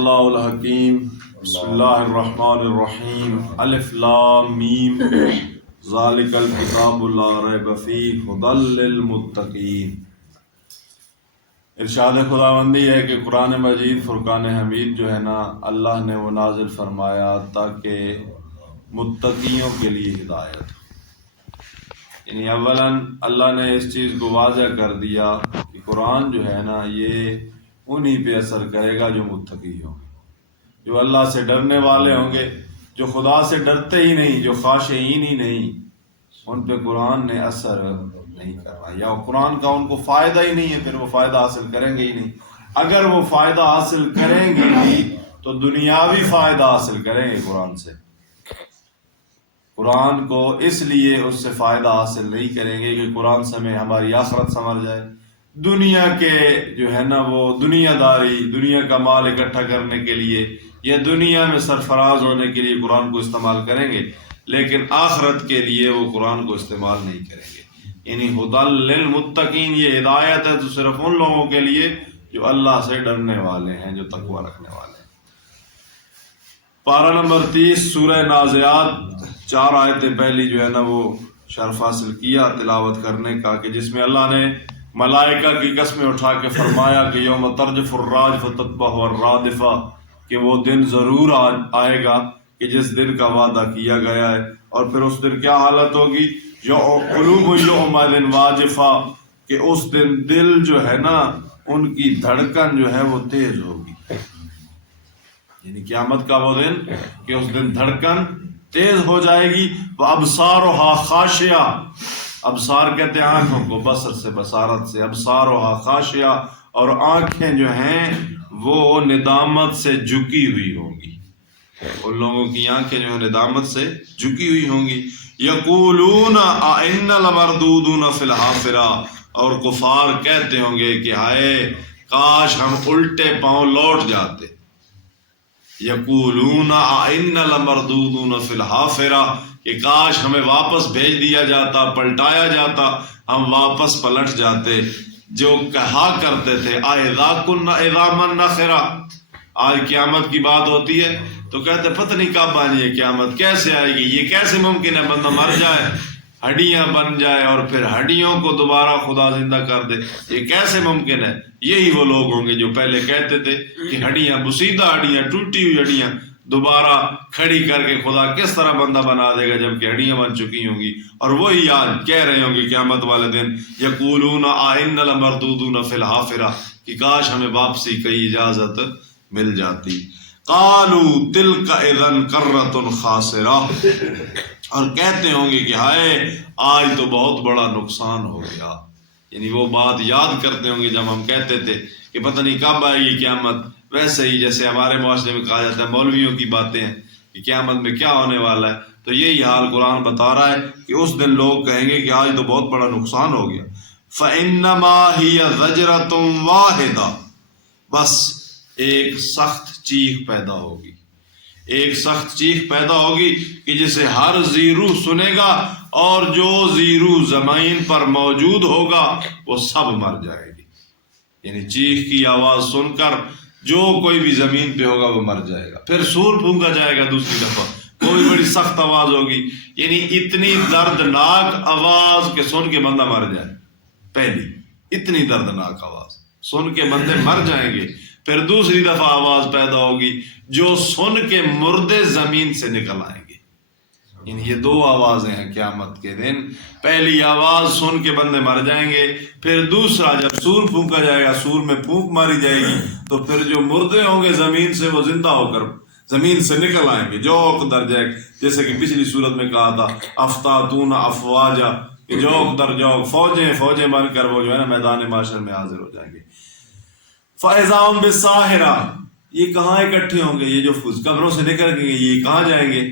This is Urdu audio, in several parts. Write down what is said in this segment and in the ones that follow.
اللہ الحکیم بسم اللہ الرحمن الرحیم الف لام میم ذالک الکتاب لا ریب فیہ ھدی للمتقین۔ ارشاد خداوندی ہے کہ قرآن مجید فرقان حمید جو ہے نا اللہ نے وہ نازل فرمایا تاکہ متقیوں کے لیے ہدایت ہو۔ یعنی اولاً اللہ نے اس چیز کو واضح کر دیا کہ قرآن جو ہے نا یہ انہی پہ اثر کرے گا جو متقی ہوں گے، جو اللہ سے ڈرنے والے ہوں گے، جو خدا سے ڈرتے ہی نہیں، جو خاشعین ہی نہیں، ان پہ قرآن نے اثر نہیں کرنا، یا قرآن کا ان کو فائدہ ہی نہیں ہے، پھر وہ فائدہ حاصل کریں گے ہی نہیں۔ اگر وہ فائدہ حاصل کریں گے بھی تو دنیاوی فائدہ حاصل کریں گے قرآن سے، قرآن کو اس لیے اس سے فائدہ حاصل نہیں کریں گے کہ قرآن سے ہمیں ہماری آخرت سنور جائے۔ دنیا کے جو ہے نا وہ دنیا داری، دنیا کا مال اکٹھا کرنے کے لیے یا دنیا میں سرفراز ہونے کے لیے قرآن کو استعمال کریں گے، لیکن آخرت کے لیے وہ قرآن کو استعمال نہیں کریں گے۔ یعنی ھدی للمتقین، یہ ہدایت ہے تو صرف ان لوگوں کے لیے جو اللہ سے ڈرنے والے ہیں، جو تقوی رکھنے والے ہیں۔ پارہ نمبر 30 سورہ نازعات، 4 آیتیں پہلی جو ہے نا وہ شرف حاصل کیا تلاوت کرنے کا، کہ جس میں اللہ نے ملائکہ کی قسمیں اٹھا کے فرمایا کہ یوم ترجف الراجفۃ تتبعها الرادفہ، کہ وہ دن ضرور آئے گا کہ جس دن کا وعدہ کیا گیا ہے، اور پھر اس دن کیا حالت ہوگی، قلوب یومئذ واجفہ، کہ اس دن دل جو ہے نا ان کی دھڑکن جو ہے وہ تیز ہوگی۔ یعنی قیامت کا وہ دن کہ اس دن دھڑکن تیز ہو جائے گی۔ وَأَبْصَارُهَا خَاشِعَةٌ، ابصار کہتے ہیں آنکھوں کو، بصر سے بصارت سے، ابصارها خاشعہ، اور آنکھیں جو ہیں وہ ندامت سے جھکی ہوئی ہوں گی، ان لوگوں کی آنکھیں جو ہے ندامت سے جھکی ہوئی ہوں گی۔ یقولون اَإِنَّا لَمَرْدُودُونَ فِي الْحَافِرَةِ، اور کفار کہتے ہوں گے کہ ہائے کاش ہم الٹے پاؤں لوٹ جاتے۔ یقولون اَإِنَّا لَمَرْدُودُونَ فِي الْحَافِرَةِ، کہ کاش ہمیں واپس بھیج دیا جاتا، پلٹایا جاتا، ہم واپس پلٹ جاتے۔ جو کہا کرتے تھے اَإِذَا كُنَّا عِظَامًا نَخِرَةً، آج قیامت کی بات ہوتی ہے تو کہتے پتہ نہیں کب آنی ہے قیامت، کیسے آئے گی، یہ کیسے ممکن ہے بندہ مر جائے، ہڈیاں بن جائے اور پھر ہڈیوں کو دوبارہ خدا زندہ کر دے، یہ کیسے ممکن ہے۔ یہی وہ لوگ ہوں گے جو پہلے کہتے تھے کہ ہڈیاں، بسیدہ ہڈیاں، ٹوٹی ہوئی ہڈیاں دوبارہ کھڑی کر کے خدا کس طرح بندہ بنا دے گا جبکہ ہڈیاں بن چکی ہوں گی، اور وہی آج کہہ رہے ہوں گے قیامت والے دن یقولون اَإِنَّا لَمَرْدُودُونَ فِي الْحَافِرَةِ، کہ کاش ہمیں واپسی کی اجازت مل جاتی۔ قالوا تِلْكَ إِذًا كَرَّةٌ خَاسِرَةٌ، اور کہتے ہوں گے کہ ہائے آج تو بہت بڑا نقصان ہو گیا۔ یعنی وہ بات یاد کرتے ہوں گے جب ہم کہتے تھے کہ پتہ نہیں کب آئے گی قیامت، ویسے ہی جیسے ہمارے معاشرے میں کہا جاتا ہے مولویوں کی باتیں ہیں کہ قیامت میں کیا ہونے والا ہے، تو یہی حال قرآن بتا رہا ہے کہ اس دن لوگ کہیں گے کہ آج تو بہت بڑا نقصان ہو گیا۔ فَإِنَّمَا هِيَ زَجْرَةٌ وَاحِدَةٌ، بس ایک سخت چیخ پیدا ہوگی، ایک سخت چیخ پیدا ہوگی کہ جسے ہر ذی روح سنے گا، اور جو ذی روح زمین پر موجود ہوگا وہ سب مر جائے گی۔ یعنی چیخ کی آواز سن کر جو کوئی بھی زمین پہ ہوگا وہ مر جائے گا، پھر سور پھونکا جائے گا دوسری دفعہ، کوئی بڑی سخت آواز ہوگی، یعنی اتنی دردناک آواز کہ سن کے بندہ مر جائے، پہلی اتنی دردناک آواز سن کے بندے مر جائیں گے، پھر دوسری دفعہ آواز پیدا ہوگی جو سن کے مردے زمین سے نکل آئیں گے۔ یعنی یہ دو آوازیں ہیں قیامت کے دن، پہلی آواز سن کے بندے مر جائیں گے، پھر دوسرا جب سور پھونکا جائے گا، سور میں پھونک ماری جائے گی تو پھر جو مردے ہوں گے زمین سے وہ زندہ ہو کر زمین سے نکل آئیں گے، جوک در جائے، جیسے کہ پچھلی صورت میں کہا تھا افتاتون افواجا، کہ جوک در جوک، فوجیں فوجیں بن کر وہ جو ہے نا میدان معاشر میں حاضر ہو جائیں گے۔ فَإِذَا هُمْ بِالسَّاحِرَةِ، یہ کہاں اکٹھے ہوں گے، یہ جو قبروں سے نکل گئے یہ کہاں جائیں گے؟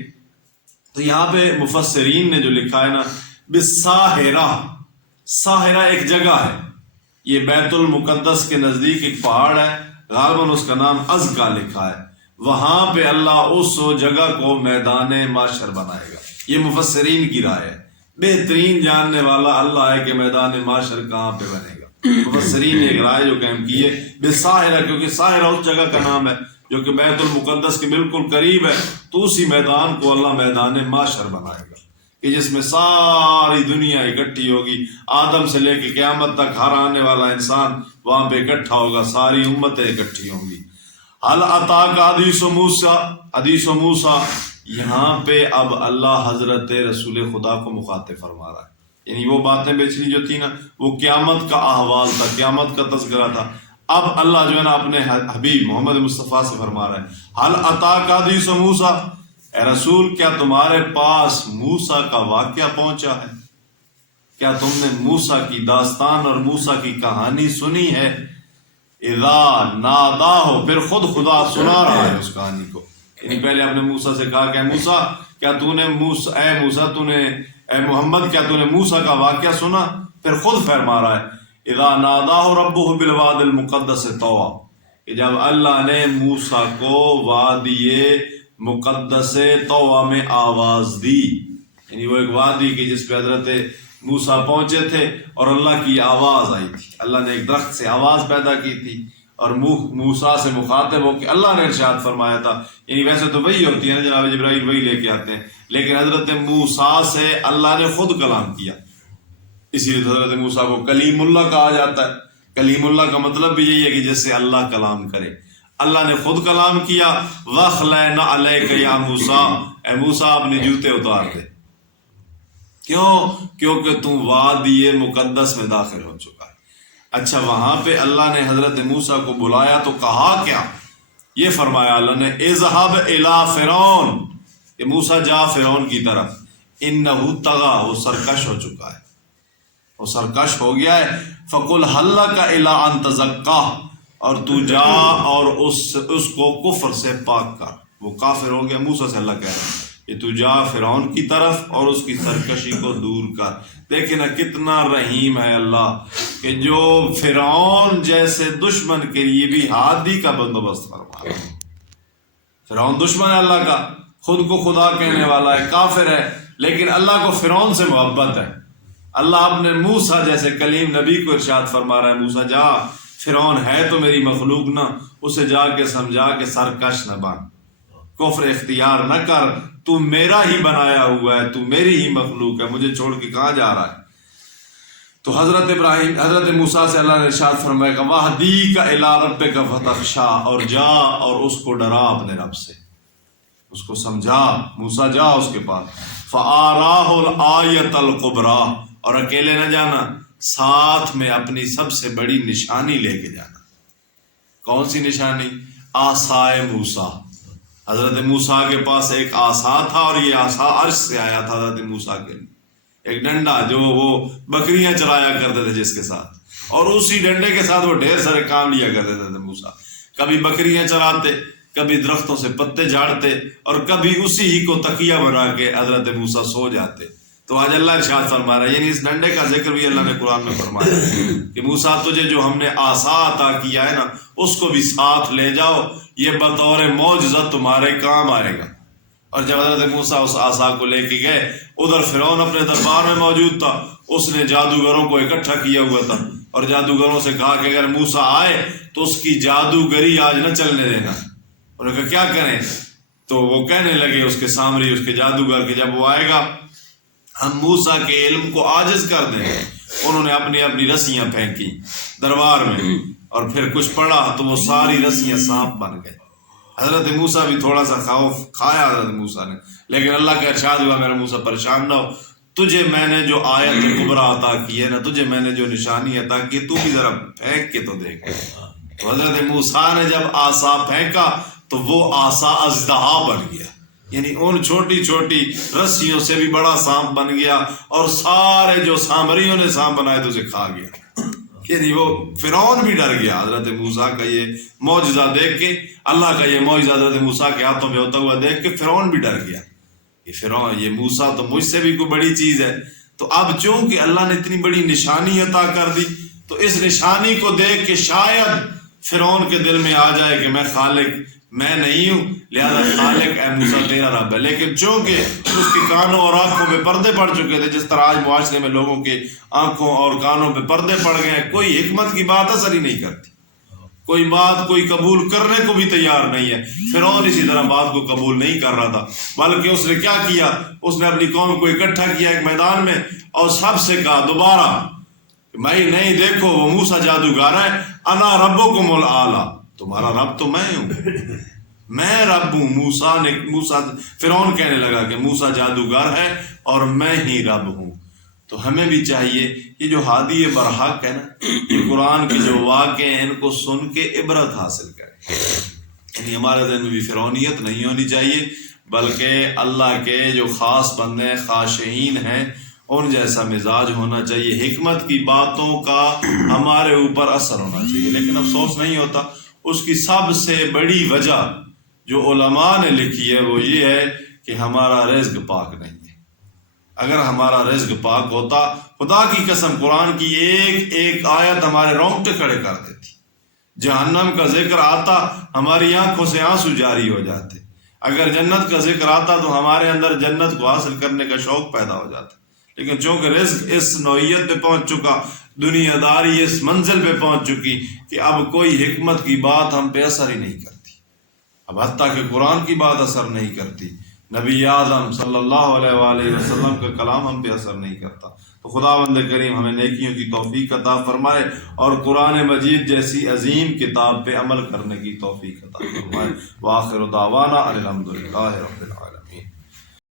تو یہاں پہ مفسرین نے جو لکھا ہے نا بالساحرہ، ساحرہ ایک جگہ ہے، یہ بیت المقدس کے نزدیک ایک پہاڑ ہے، غالباً اس کا نام ازکا لکھا ہے، وہاں پہ اللہ اس جگہ کو میدان معاشر بنائے گا۔ یہ مفسرین کی رائے ہے، بہترین جاننے والا اللہ ہے کہ میدان معاشر کہاں پہ بنے گا۔ مفسرین نے ایک رائے جو قائم کی ہے بالساحرہ، کیونکہ ساحرہ اس جگہ کا نام ہے جو کہ بیت المقدس کے بالکل قریب ہے، تو اسی میدان کو اللہ میدان معاشر بنائے گا کہ جس میں ساری دنیا اکٹھی ہوگی، آدم سے لے کے قیامت تک ہر آنے والا انسان وہاں پہ اکٹھا ہوگا، ساری امتیں اکٹھی ہوں گی۔ حل اتاک حدیث موسیٰ، یہاں پہ اب اللہ حضرت رسول خدا کو مخاطب فرما رہا ہے، یعنی وہ باتیں بیچنی جو تھی نا وہ قیامت کا احوال تھا، قیامت کا تذکرہ تھا۔ اب اللہ جو ہے نا اپنے حبیب محمد مصطفیٰ سے فرما رہا ہے، حل اتاک حدیث موسیٰ، اے رسول کیا تمہارے پاس موسیٰ کا واقعہ پہنچا ہے؟ کیا تم نے موسیٰ کی داستان اور موسیٰ کی کہانی سنی ہے؟ اذا ناداہ، پھر خود خدا سنا رہا ہے اس کہانی کو، یعنی پہلے آپ نے موسیٰ سے کہا کہ موسیٰ کیا تو نے اے محمد کیا تو نے موسیٰ کا واقعہ سنا؟ پھر خود فرما رہا ہے اذا ناداہ ربہ بالواد المقدس طویٰ، کہ جب اللہ نے موسیٰ کو وادی مقدس طویٰ میں آواز دی، یعنی وہ ایک وادی کی جس پہ حضرت موسیٰ پہنچے تھے اور اللہ کی آواز آئی تھی، اللہ نے ایک درخت سے آواز پیدا کی تھی اور موسیٰ سے مخاطب ہو کے اللہ نے ارشاد فرمایا تھا، یعنی ویسے تو وہی ہوتی ہے نا جناب جبرائیل وہی لے کے آتے ہیں، لیکن حضرت موسیٰ سے اللہ نے خود کلام کیا، اسی لیے حضرت موسیٰ کو کلیم اللہ کہا جاتا ہے۔ کلیم اللہ کا مطلب بھی یہی ہے کہ جس سے اللہ کلام کرے، اللہ نے خود کلام کیا۔ وَخْلَعْنَ عَلَيْكَ يَا مُوسَىٰ، اے موسیٰ اپنے جوتے اتار دے، کیونکہ تم وادی مقدس میں داخل ہو چکا ہے۔ اچھا، وہاں پہ اللہ نے حضرت موسیٰ کو بلایا تو کہا کیا؟ یہ فرمایا اللہ نے اذهب الى فرعون، کہ موسیٰ جا فرعون کی طرف، انہ طغیٰ، وہ سرکش ہو چکا ہے، وہ سرکش ہو گیا ہے۔ فقل هل لك الى ان تزکیٰ، اور تو جا اور اس کو کفر سے پاک کر، وہ کافر ہو گیا۔ موسیٰ سے اللہ کہہ رہا ہے کہ تو جا فرعون کی طرف اور اس کی سرکشی کو دور کر۔ دیکھیں نا کتنا رحیم ہے اللہ کہ جو فرعون جیسے دشمن کے لیے بھی ہادی کا بندوبست فرما رہا ہے۔ فرعون دشمن ہے اللہ کا، خود کو خدا کہنے والا ہے، کافر ہے، لیکن اللہ کو فرعون سے محبت ہے۔ اللہ اپنے موسیٰ جیسے کلیم نبی کو ارشاد فرما رہا ہے، موسیٰ جا، فرعون ہے تو میری مخلوق نہ، اسے جا کے سمجھا کہ سرکش نہ بن، کفر اختیار نہ کر، تو میرا ہی بنایا ہوا ہے، تو میری ہی مخلوق ہے، مجھے چھوڑ کے کہاں جا رہا ہے؟ تو حضرت موسیٰ سے اللہ نے ارشاد فرمایا کہ وَاہْدِیکَ إِلَىٰ رَبِّکَ فَتَخْشَىٰ، اور جا اور اس کو ڈرا اپنے رب سے، اس کو سمجھا، موسیٰ جا اس کے پاس۔ فَآرَاهُ الْآيَةَ الْكُبْرىٰ، اور اکیلے نہ جانا، ساتھ میں اپنی سب سے بڑی نشانی لے کے جانا۔ کون سی نشانی؟ عصائے موسیٰ۔ حضرت موسیٰ کے پاس ایک عصا تھا، اور یہ عصا عرش سے آیا تھا حضرت موسیٰ کے لیے، ایک ڈنڈا جو وہ بکریاں چرایا کرتے تھے جس کے ساتھ، اور اسی ڈنڈے کے ساتھ وہ ڈھیر سارے کام لیا کرتے تھے موسیٰ، کبھی بکریاں چراتے، کبھی درختوں سے پتے جھاڑتے، اور کبھی اسی ہی کو تکیہ بنا کے حضرت موسیٰ سو جاتے۔ تو آج اللہ ارشاد فرما رہا ہے، یعنی اس ڈنڈے کا ذکر بھی اللہ نے قرآن میں فرمایا کہ موسیٰ تجھے جو ہم نے عصا عطا کیا ہے نا، اس کو بھی ساتھ لے جاؤ، یہ بطور معجزہ تمہارے کام آئے گا۔ اور جب حضرت موسیٰ اس عصا کو لے کے گئے، ادھر فرعون اپنے دربار میں موجود تھا، اس نے جادوگروں کو اکٹھا کیا ہوا تھا، اور جادوگروں سے کہا کہ اگر موسیٰ آئے تو اس کی جادوگری آج نہ چلنے دینا۔ انہوں نے کہا کیا کریں؟ تو وہ کہنے لگے اس کے سامری، اس کے جادوگر، کہ جب وہ آئے گا ہم موسیٰ کے علم کو عاجز کر دیں گے۔ انہوں نے اپنی رسیاں پھینکی دربار میں، اور پھر کچھ پڑا تو وہ ساری رسیاں سانپ بن گئے۔ حضرت موسیٰ بھی تھوڑا سا خوف کھایا حضرت موسیٰ نے، لیکن اللہ کا ارشاد ہوا میرا موسیٰ پریشان نہ ہو، تجھے میں نے جو آیت کبریٰ عطا کی ہے نا، تجھے میں نے جو نشانی عطا کی، تو بھی ذرا پھینک کے تو دیکھ۔ تو حضرت موسیٰ نے جب عصا پھینکا تو وہ عصا اژدہا بن گیا، یعنی ان چھوٹی چھوٹی رسیوں سے بھی بڑا سانپ بن گیا، اور سارے جو سامریوں نے سانپ بنائے تو اسے کھا گیا۔ یعنی وہ فرعون بھی ڈر گیا حضرت موسیٰ کا یہ معجزہ دیکھ کے، اللہ کا یہ معجزہ حضرت موسیٰ کے ہاتھوں میں ہوتا ہوا دیکھ کے فرعون بھی ڈر گیا کہ فرعون یہ موسیٰ تو مجھ سے بھی کوئی بڑی چیز ہے۔ تو اب چونکہ اللہ نے اتنی بڑی نشانی عطا کر دی، تو اس نشانی کو دیکھ کے شاید فرعون کے دل میں آ جائے کہ میں خالق میں نہیں ہوں، لہذا خالق اے موسیٰ تیرا رب ہے۔ لیکن چونکہ اس کے کانوں اور آنکھوں پہ پردے پڑ چکے تھے، جس طرح آج معاشرے میں لوگوں کے آنکھوں اور کانوں پہ پردے پڑ گئے ہیں، کوئی حکمت کی بات اثر ہی نہیں کرتی، کوئی بات کوئی قبول کرنے کو بھی تیار نہیں ہے۔ فرعون اسی طرح بات کو قبول نہیں کر رہا تھا، بلکہ اس نے کیا کیا، اس نے اپنی قوم کو اکٹھا کیا ایک میدان میں اور سب سے کہا دوبارہ میں نہیں، دیکھو وہ موسیٰ جادوگر ہے، انا ربکم الاعلی، تمہارا رب تو میں ہوں، میں رب ہوں۔ موسیٰ فرعون کہنے لگا کہ موسیٰ جادوگر ہے اور میں ہی رب ہوں۔ تو ہمیں بھی چاہیے یہ جو ہادی برحق ہے نا، یہ قرآن کے جو واقعے ہیں ان کو سن کے عبرت حاصل کریں، یعنی ہمارے ذہن میں بھی فرعونیت نہیں ہونی چاہیے، بلکہ اللہ کے جو خاص بندے خاشعین ہیں ان جیسا مزاج ہونا چاہیے، حکمت کی باتوں کا ہمارے اوپر اثر ہونا چاہیے۔ لیکن افسوس نہیں ہوتا، اس کی سب سے بڑی وجہ جو علماء نے لکھی ہے وہ یہ ہے کہ ہمارا رزق پاک نہیں ہے۔ اگر ہمارا رزق پاک ہوتا، خدا کی قسم قرآن کی ایک ایک آیت ہمارے رونگٹے کھڑے کر دیتی، جہنم کا ذکر آتا ہماری آنکھوں سے آنسو جاری ہو جاتے، اگر جنت کا ذکر آتا تو ہمارے اندر جنت کو حاصل کرنے کا شوق پیدا ہو جاتا۔ لیکن چونکہ رزق اس نوعیت پہ پہنچ چکا، دنیا داری اس منزل پہ پہنچ چکی کہ اب کوئی حکمت کی بات ہم پہ اثر ہی نہیں کرتی، اب حتیٰ کہ قرآن کی بات اثر نہیں کرتی، نبی اعظم صلی اللہ علیہ وآلہ وسلم کا کلام ہم پہ اثر نہیں کرتا۔ تو خداوند کریم ہمیں نیکیوں کی توفیق عطا فرمائے اور قرآن مجید جیسی عظیم کتاب پہ عمل کرنے کی توفیق عطا فرمائے۔ وآخر دعوانا الحمدللہ رب العالمین۔